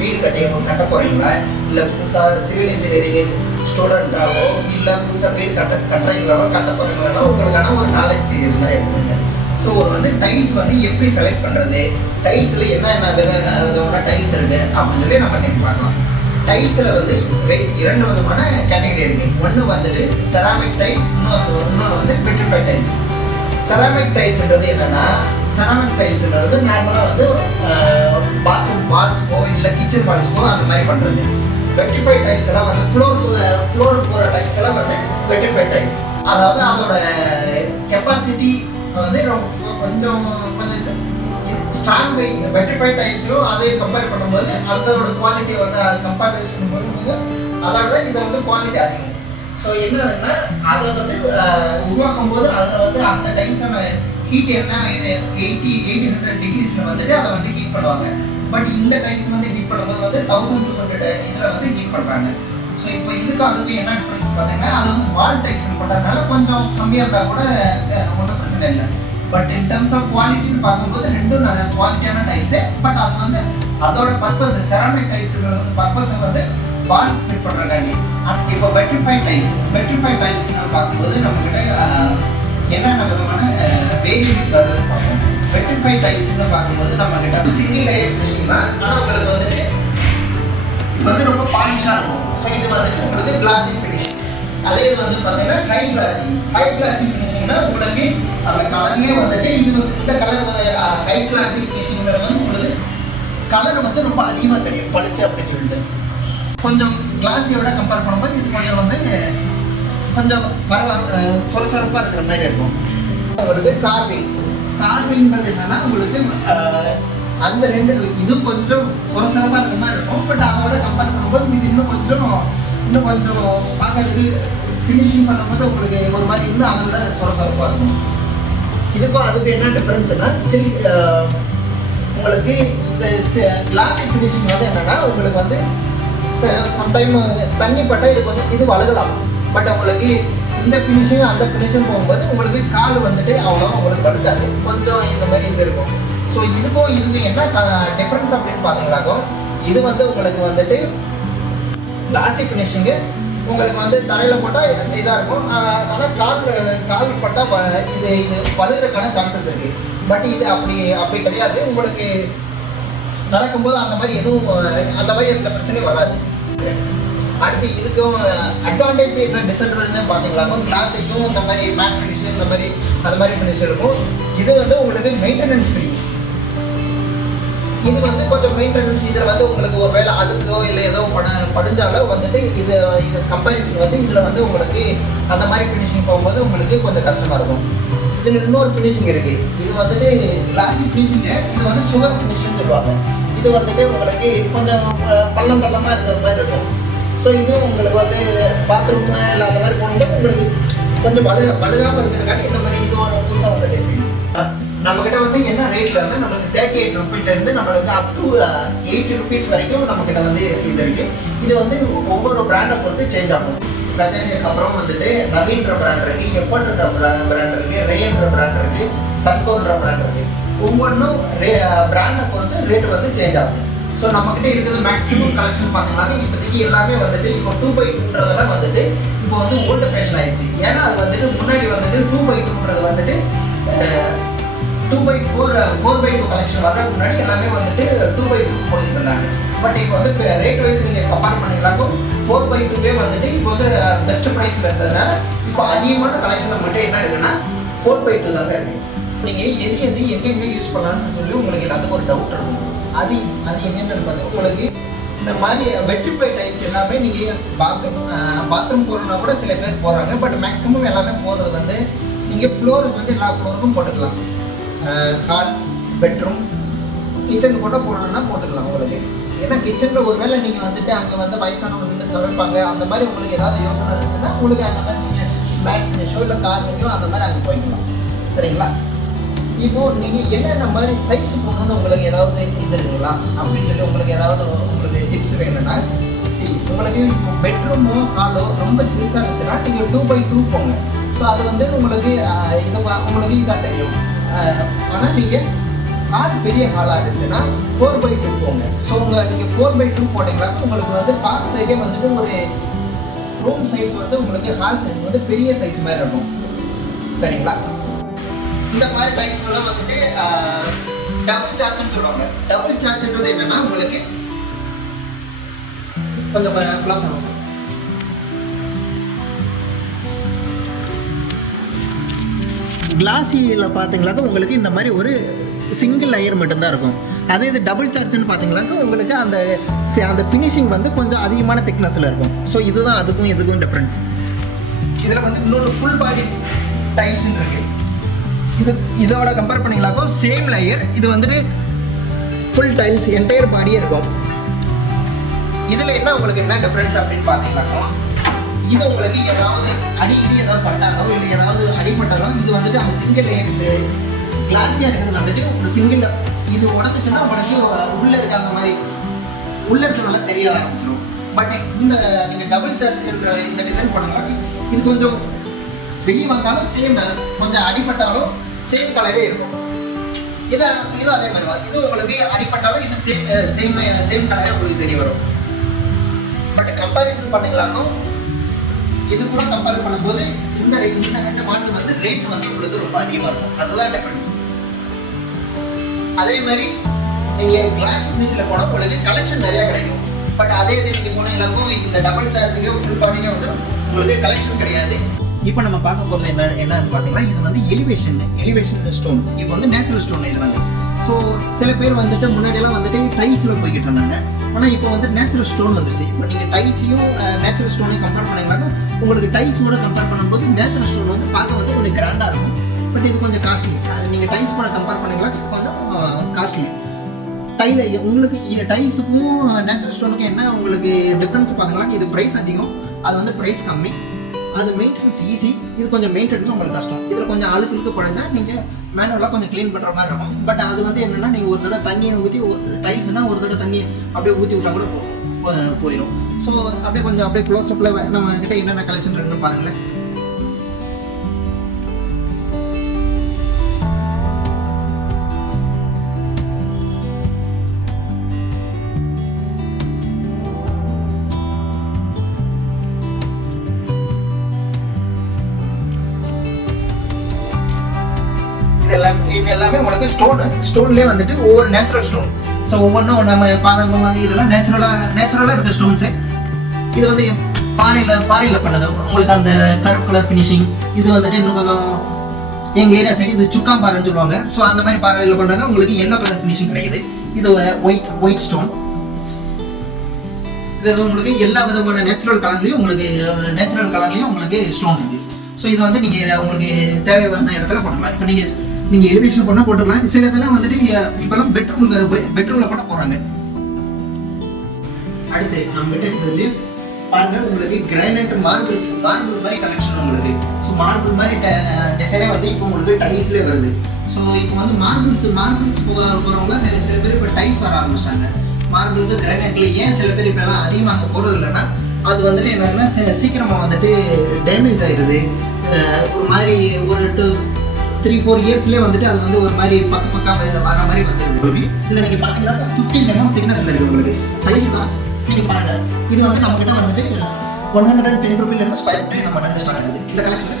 வீடு கட்ட போகிறீங்களா, இல்லை புதுசாக சிவில் இன்ஜினியரிங் ஸ்டூடெண்ட்டாவோ இல்லை புதுசாக வீடு கட்டுறீங்களாவோ கட்ட போகிறீங்களானோ உங்களுக்கான ஒரு நாலேஜ் சீரியஸ் மாதிரி எடுத்துக்கோங்க. ஸோ ஒரு வந்து டைல்ஸ் வந்து எப்படி செலக்ட் பண்ணுறது, டைல்ஸில் என்னென்ன விதமான டைல்ஸ் இருக்குது அப்படின்னு சொல்லி நம்ம இன்னைக்கு பார்க்கலாம். டைல்ஸில் வந்து 2 விதமான கேட்டகரி இருக்குது. ஒன்று வந்துட்டு செராமிக் டைல்ஸ், இன்னொன்று வந்து பெட்ரிஃபைட் டைல்ஸ். செராமிக் டைல்ஸ்ன்றது என்னென்னா, செராமிக் டைல்ஸ்ன்றது நார்மலாக வந்து பாத்ரூம் வால்ஸ்க்கோ இல்லை கிச்சன் வால்ஸ்க்கோ அந்த மாதிரி பண்ணுறது. வெட்டிஃபைட் டைல்ஸ் எல்லாம் வந்து ஃப்ளோர் போகிற டைல்ஸ் எல்லாம் வந்து வெட்டிஃபைட் டைல்ஸ். அதாவது அதோட கெப்பாசிட்டி வந்து கொஞ்சம் ஸ்ட்ராங். வெட்டிஃபைட் டைல்ஸும் அதை கம்பேர் பண்ணும்போது அதோட குவாலிட்டி வந்து கம்பேரிசன் பண்ணும்போது அதை விட இதை வந்து குவாலிட்டி அதிகம். ஸோ என்னதுன்னா அதை வந்து உருவாக்கும் போது அதில் வந்து அந்த டைல்ஸான ஹீட் என்ன 800 டிகிரிஸில் வந்துட்டு அதை வந்து ஹீட் பண்ணுவாங்க. பட் இந்த டைல்ஸ் வந்து ஹீட் பண்ணும்போது வந்து 1200 இதில் வந்து ஹீட் பண்ணுறாங்க. ஸோ இப்போ இதுக்கு அதுக்கு என்ன டிஃப்ரென்ஸ் பார்த்தீங்கன்னா, அது வந்து வால் டைல்ஸ் பண்ணுறதுனால கொஞ்சம் கம்மியாக இருந்தால் கூட ஒன்றும் பிரச்சனை இல்லை. பட் இன் டர்ம்ஸ் ஆஃப் குவாலிட்டின்னு பார்க்கும்போது ரெண்டும் நல்ல குவாலிட்டியான டைல்ஸு. பட் அது வந்து அதோட பர்பஸ் செராமிக் டைல்ஸுங்கிற பர்பஸ் வந்து வால் ஃபிட் பண்ணுறாங்க. இப்போ வெட்டிஃபைட் டைல்ஸ் பார்க்கும்போது நம்மக்கிட்ட என்னென்ன விதமான வேரியன்ட் வருதுன்னு பார்ப்போம். வெட்டிஃபைட் டைல்ஸ்னு பார்க்கும்போது நம்மக்கிட்ட சிங்கிள் லேயர் ஃபினிஷிங்னா, ஆனால் உங்களுக்கு வந்துட்டு இப்போ வந்து ரொம்ப பாலிஷாக இருக்கும். ஸோ இது வந்துட்டு உங்களுக்கு கிளாசி ஃபினிஷிங். அதே இது வந்து பார்த்தீங்கன்னா ஹை கிளாசி ஃபினிஷிங்னா உங்களுக்கு அந்த கலருமே வந்துட்டு இது வந்து இந்த கலர் ஹை கிளாசி ஃபினிஷிங்கிறது வந்து உங்களுக்கு கலர் வந்து ரொம்ப அதிகமாக தெரியும் பளிச்சு அப்படின்னு சொல்லிட்டு. கொஞ்சம் கிளாஸியோட கம்பேர் பண்ணும்போது இது கொஞ்சம் வந்து கொஞ்சம் சொரசொரப்பாக இருக்கிற மாதிரி இருக்கும். உங்களுக்கு கார்விங்கிறது என்னன்னா, உங்களுக்கு அந்த இது கொஞ்சம் சொரசொரப்பாக இருக்கிற மாதிரி இருக்கும். பட் அதோட கம்பேர் பண்ணும்போது இது இன்னும் கொஞ்சம் பார்க்கறதுக்கு ஃபினிஷிங் பண்ணும்போது உங்களுக்கு ஒரு மாதிரி இன்னும் அதை விட சொரசொரப்பாக இருக்கும். இதுக்கும் அதுக்கு என்ன டிஃப்ரென்ஸ்னா, உங்களுக்கு இந்த கிளாஸ் ஃபினிஷிங் வந்து என்னன்னா, உங்களுக்கு வந்து சம்டைம் தண்ணி பட்டால் இது கொஞ்சம் இது வளரலாம். பட் உங்களுக்கு இந்த ஃபினிஷிங் அந்த ஃபினிஷிங் போகும்போது உங்களுக்கு கால் வந்துட்டு அவ்வளோ உங்களுக்கு வலுக்காது, கொஞ்சம் இந்த மாதிரி இது இருக்கும். ஸோ இதுக்கும் என்ன டிஃப்ரென்ஸ் அப்படின்னு பார்த்தீங்களாக்கோ, இது வந்து உங்களுக்கு வந்துட்டு கிளாசி ஃபினிஷிங்கு உங்களுக்கு வந்து தரையில் போட்டால் இதாக இருக்கும். ஆனால் கால் பட்டால் இது வலுகிறதுக்கான சான்சஸ் இருக்குது. பட் இது அப்படி கிடையாது. உங்களுக்கு நடக்கும்போது அந்த மாதிரி எதுவும் அந்த மாதிரி எந்த பிரச்சனையும் வராது. அடுத்து இதுக்கும் அட்வான்டேஜ் என்ன டிஸ்அட்வான்டேஜ் பார்த்தீங்களாக்கும், கிளாஸுக்கும் இந்த மாதிரி மேட் ஃபினிஷ் இந்த மாதிரி அந்த மாதிரி ஃபினிஷ் இருக்கும். இது வந்து உங்களுக்கு மெயின்டெனன்ஸ் ஃப்ரீ. இது வந்து கொஞ்சம் மெயின்டெனன்ஸ், இதில் வந்து உங்களுக்கு ஒரு வேளை அழுக்கோ இல்லை ஏதோ படிஞ்சாலோ வந்துட்டு இது கம்பேரிசன் வந்து இதில் வந்து உங்களுக்கு அந்த மாதிரி ஃபினிஷிங் போகும்போது உங்களுக்கு கொஞ்சம் கஷ்டமாக இருக்கும். இதில் இன்னொரு ஃபினிஷிங் இருக்குது. இது வந்துட்டு கிளாசி ஃபினிஷிங்கு, இது வந்து சுகர் ஃபினிஷிங் சொல்லுவாங்க. இது வந்துட்டு உங்களுக்கு கொஞ்சம் பள்ளமாக இருக்கிற மாதிரி இருக்கும். ஸோ இது உங்களுக்கு வந்து பாத்ரூம் இல்லை அந்த மாதிரி போகும்போது உங்களுக்கு கொஞ்சம் வலுகாமல் இருக்கிறதுக்காண்டி இந்த மாதிரி இது ஒரு புதுசாக வந்த டிசைன்ஸ். நம்மக்கிட்ட வந்து என்ன ரேட்டில் வந்து நம்மளுக்கு 38 ரூபீலேருந்து நம்மளுக்கு அப் டு 80 ரூபீஸ் வரைக்கும் நம்மக்கிட்ட வந்து இது இருக்குது. இது வந்து ஒவ்வொரு பிராண்டை பொறுத்து சேஞ்ச் ஆகும். கஜாரிக்கு அப்புறம் வந்துட்டு நவீன்ற பிராண்ட் இருக்குது, எஃபர்ட்ன்ற பிராண்ட் இருக்குது, ரேன்ற பிராண்ட் இருக்குது, சன்கோன்ற பிராண்ட் இருக்குது. ஒவ்வொன்றும் பிராண்டை பொறுத்து ரேட்டு வந்து சேஞ்ச் ஆகும். ஸோ நம்மக்கிட்ட இருக்கிறது மேக்ஸிமம் கலெக்ஷன் பார்த்தீங்கன்னா இப்போதைக்கு எல்லாமே வந்துட்டு இப்போ 2x2ன்றதெல்லாம் வந்துட்டு இப்போ வந்து ஓல்டு ஃபேஷன் ஆயிடுச்சு. ஏன்னா அது வந்துட்டு முன்னாடி வந்துட்டு 2x2ன்றது வந்துட்டு 4x2 கலெக்ஷன் வர்றதுக்கு முன்னாடி எல்லாமே வந்துட்டு 2x2 போயிட்டு இருந்தாங்க. பட் இப்போ வந்து ரேட் வைஸ் நீங்கள் கம்பேர் பண்ணிங்களாக்கும் 4x2 வந்துட்டு இப்போ வந்து பெஸ்ட் ப்ரைஸில் இருக்கிறதுனால இப்போ அதிகமான கலெக்ஷன் நம்மகிட்ட என்ன இருக்குன்னா 4x2 தாங்க இருக்குது. நீங்கள் எது எங்கெங்கே யூஸ் பண்ணலான்னு சொல்லி உங்களுக்கு எல்லாத்துக்கும் ஒரு டவுட் இருக்கும். அது என்னென்னு பார்த்தீங்கன்னா, உங்களுக்கு இந்த மாதிரி வெட்டிஃபைட் டைல்ஸ் எல்லாமே நீங்கள் பாத்ரூம் போகிறோன்னா கூட சில பேர் போகிறாங்க. பட் மேக்ஸிமம் எல்லாமே போகிறது வந்து நீங்கள் ஃப்ளோருக்கு வந்து எல்லா ஃப்ளோருக்கும் போட்டுக்கலாம். ஹால், பெட்ரூம், கிச்சனுக்கு கூட போடணும்னா போட்டுக்கலாம் உங்களுக்கு. ஏன்னா கிச்சனில் ஒரு வேளை நீங்கள் வந்துட்டு அங்கே வந்து வயசானவங்க வந்து சமைப்பாங்க, அந்த மாதிரி உங்களுக்கு ஏதாவது யோசனை இருந்துச்சுன்னா உங்களுக்கு அந்த மாதிரி நீங்கள் மேட் ஃபினிஷோ இல்லை கார்னிங்கோ அந்த மாதிரி அங்கே போய்க்கலாம். சரிங்களா? இப்போது நீங்கள் என்னென்ன மாதிரி சைஸ் போடணுன்னு உங்களுக்கு ஏதாவது இது இருக்குங்களா அப்படின்னு சொல்லி உங்களுக்கு ஏதாவது உங்களுக்கு டிப்ஸ் வேணும்னா, உங்களுக்கு பெட்ரூமோ ஹாலோ ரொம்ப சிறுசாக இருந்துச்சுன்னா நீங்கள் 2x2 போங்க. ஸோ அது வந்து உங்களுக்கு உங்களுக்கு இதாக தெரியும். ஆனால் நீங்கள் ஹால் பெரிய ஹாலாக இருந்துச்சுன்னா 4x2 போங்க. ஸோ நீங்கள் 4x2 போட்டிங்களா உங்களுக்கு வந்து பார்க்குறதுக்கே வந்துட்டு ஒரு ரூம் சைஸ் வந்து உங்களுக்கு ஹால் சைஸ் வந்து பெரிய சைஸ் மாதிரி இருக்கும். சரிங்களா? இந்த மாதிரி டைல்ஸ்லாம் வந்துட்டு டபுள் சார்ஜ்னு சொல்லுவாங்க. டபுள் சார்ஜ்ன்றது என்னன்னா உங்களுக்கு கொஞ்சம் க்ளோஸ் ஆகும். கிளாஸியில் பார்த்தீங்களாக்க உங்களுக்கு இந்த மாதிரி ஒரு சிங்கிள் லேயர் மட்டும்தான் இருக்கும். அதே இது டபுள் சார்ஜ்னு பார்த்தீங்களாக்க உங்களுக்கு அந்த ஃபினிஷிங் வந்து கொஞ்சம் அதிகமான திக்னஸில் இருக்கும். ஸோ இதுதான் அதுக்கும் இதுக்கும் டிஃப்ரென்ஸ். இதில் வந்து இன்னொரு ஃபுல் பாடி டைல்ஸ்ன்னு இருக்குது. இதோட கம்பேர் பண்ணிங்களாக்கோ சேம் லேயர். இது வந்துட்டு ஃபுல் டைல்ஸ் என்டையர் பாடியே இருக்கும். இதில் என்ன உங்களுக்கு என்ன டிஃப்ரென்ஸ் அப்படின்னு பார்த்தீங்களாக்கோ இது உங்களுக்கு ஏதாவது அடி ஏதாவது பட்டாலோ இல்லை ஏதாவது அடிப்பட்டாலோ இது வந்துட்டு அந்த சிங்கிள் லேயர் இது கிளாஸியாக இருக்கிறது வந்துட்டு ஒரு சிங்கிள் இது உடஞ்சிச்சுன்னா உங்களுக்கு உள்ளே இருக்க அந்த மாதிரி உள்ளே இருக்கிறதுனால தெரிய ஆரம்பிச்சிடும். பட் இந்த நீங்கள் டபுள் சார்ஜ்ன்ற இந்த டிசைன் பண்ணலாம். இது கொஞ்சம் வெளியே வந்தாலும் சேம், கொஞ்சம் அடிப்பட்டாலும் சேம் கலரே இருக்கும். இது அதே மாதிரி தான். இது உங்களுக்கு அடிப்பட்டாலும் இது சேம் கலரே உங்களுக்கு தெரிய வரும். பட் கம்பேரிசன் பண்ணிக்கலாமோ இது கூட கம்பேர் பண்ணும்போது இந்த ரெண்டு மாடல் வந்து ரேட் வந்து உங்களுக்கு ரொம்ப அதிகமாக இருக்கும். அதுதான் டிஃபரன்ஸ். அதே மாதிரி நீங்கள் கிளாஸ் ஃபினிஷில் போனால் உங்களுக்கு கலெக்ஷன் நிறையா கிடைக்கும். பட் அதே இது நீங்கள் போனீங்களாக்கும் இந்த டபுள் சார்ஜ்லேயோ ஃபுல் பாடிலையோ வந்து உங்களுக்கு கலெக்ஷன் கிடையாது. இப்போ நம்ம பார்க்க போகிறது என்னன்னு பார்த்தீங்கன்னா இது வந்து எலிவேஷன் ஸ்டோன். இப்போ வந்து நேச்சுரல் ஸ்டோன் இது வந்து. ஸோ சில பேர் வந்துட்டு முன்னாடியெல்லாம் வந்துட்டு டைல்ஸில் போய்கிட்டு இருந்தாங்க. ஆனால் இப்போ வந்து நேச்சுரல் ஸ்டோன் வந்துருச்சு. இப்போ நீங்கள் டைல்ஸையும் நேச்சுரல் ஸ்டோனையும் கம்பேர் பண்ணிங்களாக்கும் உங்களுக்கு டைல்ஸோட கம்பேர் பண்ணும்போது நேச்சுரல் ஸ்டோன் வந்து பார்க்க வந்து கொஞ்சம் கிராண்டாக இருக்கும். பட் இது கொஞ்சம் காஸ்ட்லி. அது நீங்கள் டைல்ஸ் கூட கம்பேர் பண்ணிங்களா இது கொஞ்சம் காஸ்ட்லி. உங்களுக்கு டைல்ஸுக்கும் நேச்சுரல் ஸ்டோனுக்கும் என்ன உங்களுக்கு டிஃப்ரென்ஸ் பார்த்தீங்கன்னா இது ப்ரைஸ் அதிகம், அது வந்து ப்ரைஸ் கம்மி. அது மெயின்டெனன்ஸ் ஈஸி, இது கொஞ்சம் மெயின்டெனன்ஸ் உங்களுக்கு கஷ்டம். இதில் கொஞ்சம் அழுக்கு படுந்தால் நீங்கள் மேனுவலாக கொஞ்சம் க்ளீன் பண்ணுற மாதிரி இருக்கும். பட் அது வந்து என்னென்னா நீங்கள் ஒரு தடவை தண்ணியை ஊற்றி டைல்ஸ்னால் ஒரு தடவை தண்ணியை அப்படியே ஊற்றி விட்டால் கூட போயிடும். ஸோ அப்படியே கொஞ்சம் அப்படியே க்ளோஸ்அப்பில் நம்ம கிட்ட என்னென்ன கலெக்ஷன் இருக்குன்னு பாருங்களேன். இது எல்லாமே உங்களுக்கு ஸ்டோன்லேயே வந்துட்டு ஒவ்வொரு நேச்சுரல் ஸ்டோன். ஸோ ஒவ்வொன்றும் நம்ம பாதகமாக இதெல்லாம் நேச்சுரலாக இருக்க ஸ்டோன்ஸு. இது வந்து பாறையில் பண்ணது உங்களுக்கு அந்த கருப்பு கலர் ஃபினிஷிங். இது வந்துட்டு இன்னும் கொஞ்சம் எங்கள் ஏரியா சைடு இது சுக்காம் பாறைன்னு சொல்லுவாங்க. ஸோ அந்த மாதிரி பாறையில் பண்ணுறது உங்களுக்கு எல்லோ கலர் ஃபினிஷிங் கிடைக்குது. இது ஒயிட் ஸ்டோன். இது உங்களுக்கு எல்லா விதமான நேச்சுரல் கலர்லேயும் உங்களுக்கு ஸ்டோன் இருக்குது. ஸோ இது வந்து நீங்கள் உங்களுக்கு தேவையான இடத்துல போட்டுக்கலாம். இப்போ நீங்கள் எலிவேஷன் பண்ணால் போட்டுக்கலாம். சில இதெல்லாம் வந்துட்டு இப்போல்லாம் பெட்ரூமில் கூட போகிறாங்க. அடுத்து நம்ம கிட்ட இருக்கிறது பாருங்க உங்களுக்கு கிரானைட் மார்பிள் மாதிரி கலெக்ஷன் உங்களுக்கு. ஸோ மார்பிள் மாதிரி டிசைனே வந்து இப்போ உங்களுக்கு டைல்ஸ்லேயே வருது. ஸோ இப்போ வந்து மார்பிள்ஸ் போகிறவங்க சில பேர் இப்போ டைல்ஸ் வர ஆரம்பிச்சிட்டாங்க. மார்பிள்ஸ் கிரானைட்ல ஏன் சில பேர் இப்போலாம் அதிகமாக போகிறது இல்லைன்னா அது வந்துட்டு என்னன்னா சீக்கிரமாக வந்துட்டு டேமேஜ் ஆயிடுது. ஒரு மாதிரி ஒரு 3-4 இயர்ஸ்லேயே வந்துட்டு அது வந்து ஒரு மாதிரி பக்கம் வர மாதிரி வந்துருது. இதில் நீங்கள் பார்த்தீங்கன்னா 15 mm திக்னஸ் இருக்குது உங்களுக்கு டைல்ஸ் தான். நீங்கள் பாருங்கள் இது வந்து நம்ம கிட்ட வந்துட்டு 110 ரூபீலேருந்து ஸ்கொயர் ஃபீட் நம்ம வந்து ஸ்டார்ட் ஆகுது. இந்த கலெக்ஷன்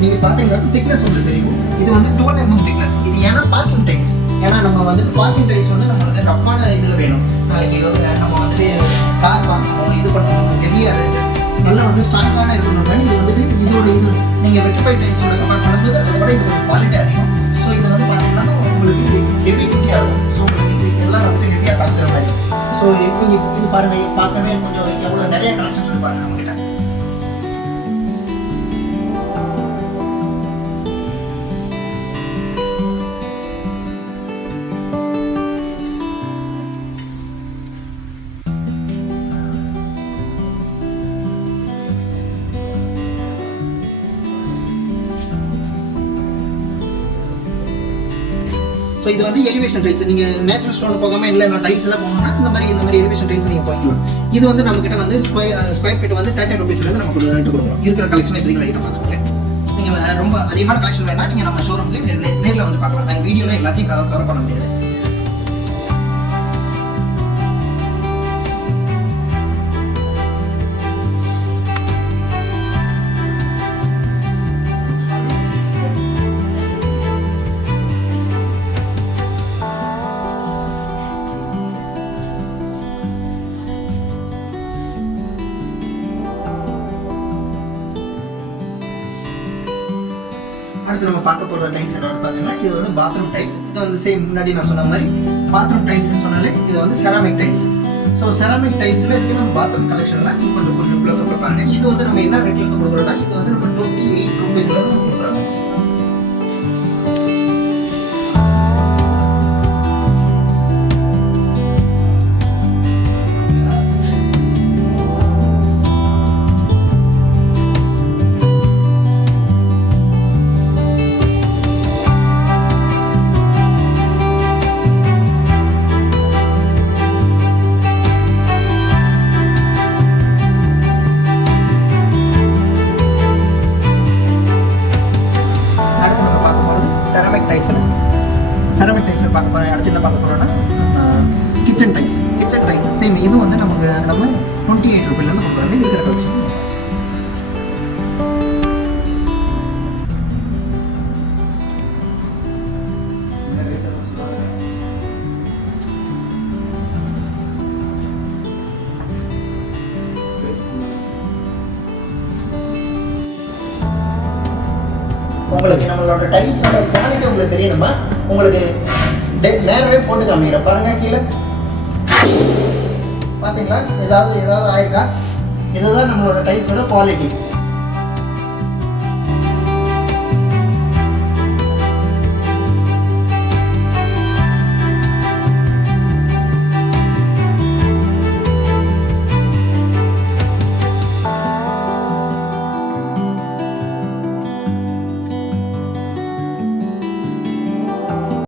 நீங்கள் பார்த்தீங்கன்னா திக்னஸ் உங்களுக்கு தெரியும். இது வந்து 12 mm திக்னஸ். இது ஏன்னா பார்க்கிங் டைல்ஸ். ஏன்னா நம்ம வந்து பார்க்கிங் டைல்ஸ் வந்து நம்மளுக்கு ரஃப்பான இதில் வேணும். நாளைக்கு நம்ம வந்துட்டு கார் வாங்கணும், இது பண்ணணும், ஹெவியாக நல்லா வந்து ஸ்ட்ராங்கான இருக்கணும். இது வந்துட்டு இதோட இது நீங்கள் வெட்டிஃபை டைல்ஸோட கம்பேர் பண்ணும்போது அதை விட இது கொஞ்சம் குவாலிட்டி அதிகம். ஸோ இது வந்து பார்த்தீங்கன்னா உங்களுக்கு ஹெவி குட்டியாக இருக்கும். ஸோ உங்களுக்கு இது எல்லாம் வந்துட்டு ஹெவியாக தாக்குற மாதிரி. ஸோ நீங்கள் இது பாருங்கள், பார்க்கவே கொஞ்சம் எவ்வளோ நிறைய கலெக்ஷன் வந்து பாருங்கள் நம்மகிட்ட. ஸோ இது வந்து எலிவேஷன் டைல்ஸ். நீங்கள் நேச்சுரல் ஸ்டோன் போகாமல் இல்லை நான் டைல்ஸ் எல்லாம் போகணும்னா இந்த மாதிரி எலிவேஷன் டைல்ஸ் நீங்கள் போய்க்கலாம். இது வந்து நம்மக்கிட்ட வந்து ஸ்கொயர் ஃபீட் வந்து 30 rupeesலேருந்து நமக்கு ரெண்ட் கொடுக்குறோம். இருக்கிற கலெக்ஷன் இப்போதைக்கு லைட்டாக பார்த்துக்கோங்க. நீங்கள் ரொம்ப அதிகமான கலெக்ஷன் வேணால் நீங்கள் நம்ம ஷோரூமுக்கு நேரில் வந்து பார்க்கலாம். நாங்கள் வீடியோவில் எல்லாத்தையும் கவர் பண்ண முடியாது. அடுத்து நம்ம பார்க்க போகிற டைல்ஸ் என்னன்னு பார்த்தீங்கன்னா இது வந்து பாத்ரூம் டைல்ஸ். இது வந்து சேம் முன்னாடி நான் சொன்ன மாதிரி பாத்ரூம் டைல்ஸ்னு சொன்னாலே இது வந்து செராமிக் டைல்ஸ். ஸோ செராமிக் டைல்ஸில் இப்போ நம்ம பாத்ரூம் கலெக்ஷன்லாம் கொஞ்சம் ப்ளஸ் கொடுப்பாங்க. இது வந்து நம்ம என்ன ரேட்டில் வந்து கொடுக்குறோம்னா இது வந்து நம்ம 28 rupeesல வந்து கொடுக்குறோம். செராமிக் டைல்ஸ் பார்க்க போகிறோம். அடுத்து என்ன பார்க்க போகிறோன்னா கிச்சன் டைல்ஸ். சேம் இதுவும் வந்து நம்ம 28 rupeesலேருந்து கொடுக்குறாங்க. இருக்கிற கலெக்ஷன் உங்களுக்கு நம்மளோட டைல்ஸோட குவாலிட்டி உங்களுக்கு தெரியணுமா? உங்களுக்கு நேரவே போட்டு காமிக்கிறேன் பாருங்க. கீழே பார்த்தீங்களா ஏதாவது ஆயிருக்கா? இதுதான் நம்மளோட டைல்ஸோட குவாலிட்டி.